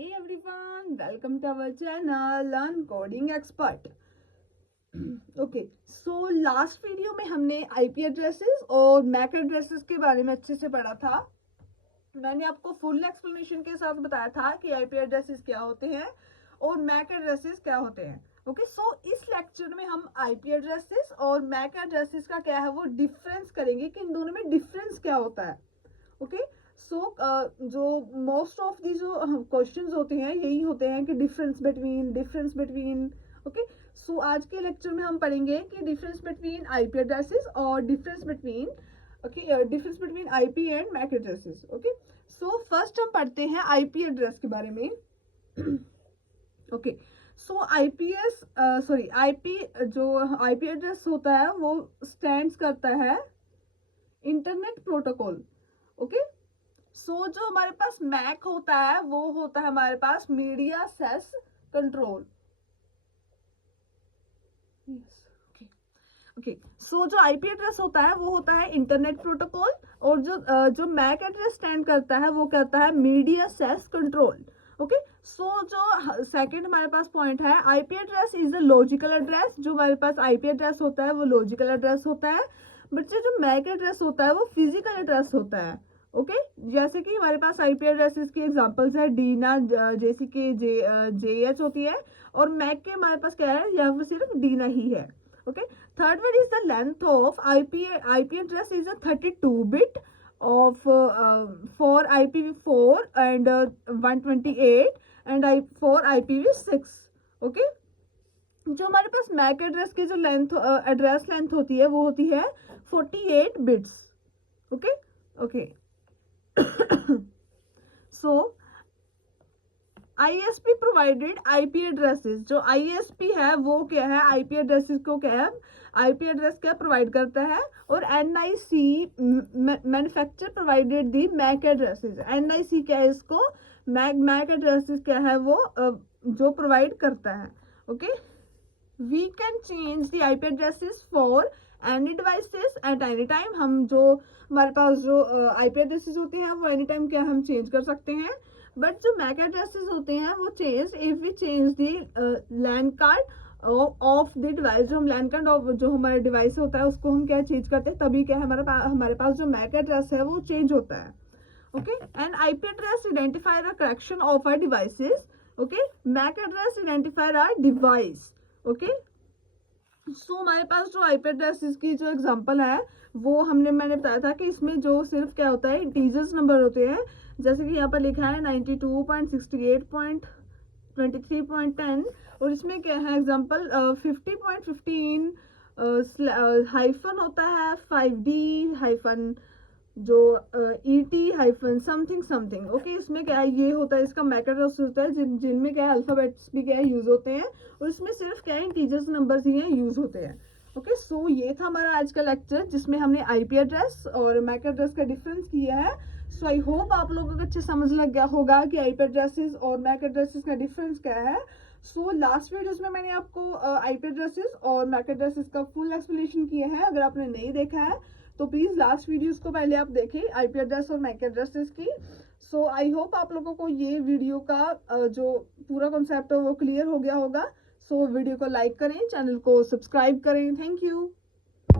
Hey everyone, welcome to our channel Learn Coding Expert. Okay so last video में हमने IP addresses और Mac addresses के बारे में अच्छे से पढ़ा था। मैंने आपको फुल एक्सप्लेनेशन के साथ बताया था कि आईपी एड्रेसेस क्या होते हैं और मैक एड्रेसेस क्या होते हैं। ओके सो इस लेक्चर में हम आईपी एड्रेसेस और मैक एड्रेसेस का क्या है वो डिफरेंस करेंगे कि इन दोनों में डिफरेंस क्या होता है। ओके सो जो मोस्ट ऑफ दी जो क्वेश्चंस होते हैं यही होते हैं कि डिफरेंस बिटवीन ओके सो आज के लेक्चर में हम पढ़ेंगे कि डिफरेंस बिटवीन आईपी एड्रेसेस और difference between IP and MAC addresses. Okay so first हम पढ़ते हैं आईपी एड्रेस के बारे में। ओके सो आईपी एड्रेस होता है वो स्टैंड्स करता है इंटरनेट प्रोटोकॉल। ओके सो जो हमारे पास मैक होता है वो होता है हमारे पास media access control. Okay so जो आईपी एड्रेस होता है वो होता है इंटरनेट प्रोटोकॉल और जो मैक एड्रेस स्टैंड करता है वो करता है media access control. Okay so जो सेकंड हमारे पास पॉइंट है IP address is a logical address. जो हमारे पास आईपी एड्रेस होता है वो लॉजिकल एड्रेस होता है, बट जो मैक एड्रेस होता है वो फिजिकल एड्रेस होता है। ओके जैसे कि हमारे पास आईपी एड्रेसेस की एग्जांपल्स है डीना, जैसे कि जेएच होती है, और मैक के हमारे पास क्या है यहाँ पर सिर्फ डीना ही है। Okay third one is the length of IP address is a 32 bit of for IPv4 and 128 and for IPv6। Okay जो हमारे पास मैक एड्रेस की जो एड्रेस लेंथ होती है वो होती है 48 bits. Okay okay so ISP provided IP addresses, जो ISP है वो क्या है आईपी एड्रेसेस को क्या है आईपी एड्रेस क्या प्रोवाइड करता है, और NIC मैन्युफैक्चर प्रोवाइडेड दी मैक एड्रेसेस। NIC क्या है इसको मैक एड्रेसेस क्या है वो जो प्रोवाइड करता है। Okay we can change the IP addresses for any devices at any time. हम जो हमारे पास जो आईपी एड्रेसेस होते हैं वो एनी टाइम क्या हम चेंज कर सकते हैं, बट जो मैक एड्रेसेस होते हैं वो change if we change the LAN card of the device. जो हम लैंड कार्ड ऑफ जो हमारा डिवाइस होता है उसको हम क्या चेंज करते हैं तभी क्या हमारे पास जो मैक एड्रेस है वो चेंज होता है। Okay and IP address identify the correction of our devices. Okay MAC address identify our device. Okay so हमारे पास जो आईपी एड्रेसेस की जो एग्जांपल है वो मैंने बताया था कि इसमें जो सिर्फ क्या होता है इंटीजर्स नंबर होते हैं, जैसे कि यहाँ पर लिखा है 92.68.23.10 और इसमें क्या है एग्जांपल 50.15 हाइफन होता है 5D हाइफन जो ET हाइफन समथिंग। ओके इसमें क्या है ये होता है इसका मैक एड्रेस होता है जिनमें क्या है अल्फाबेट्स भी क्या है यूज होते हैं और इसमें सिर्फ क्या है इंटीजर्स नंबर्स ही हैं यूज होते हैं। ओके सो ये था हमारा आज का लेक्चर जिसमें हमने आईपी एड्रेस और मैक एड्रेस का डिफरेंस किया है। सो आई होप आप लोगों को अच्छे समझ लग गया होगा कि आईपी एड्रेसेस और मैक एड्रेसेस का डिफरेंस क्या है। सो लास्ट वीडियोस में मैंने आपको आईपी एड्रेसेस और मैक एड्रेसेस का फुल एक्सप्लेनेशन किया है। अगर आपने नहीं देखा है तो प्लीज लास्ट वीडियोस को पहले आप देखें आईपी एड्रेस और मैक एड्रेसेस की। सो आई होप आप लोगों को ये वीडियो का जो पूरा कॉन्सेप्ट है वो क्लियर हो गया होगा। सो वीडियो को लाइक करें, चैनल को सब्सक्राइब करें। Thank you.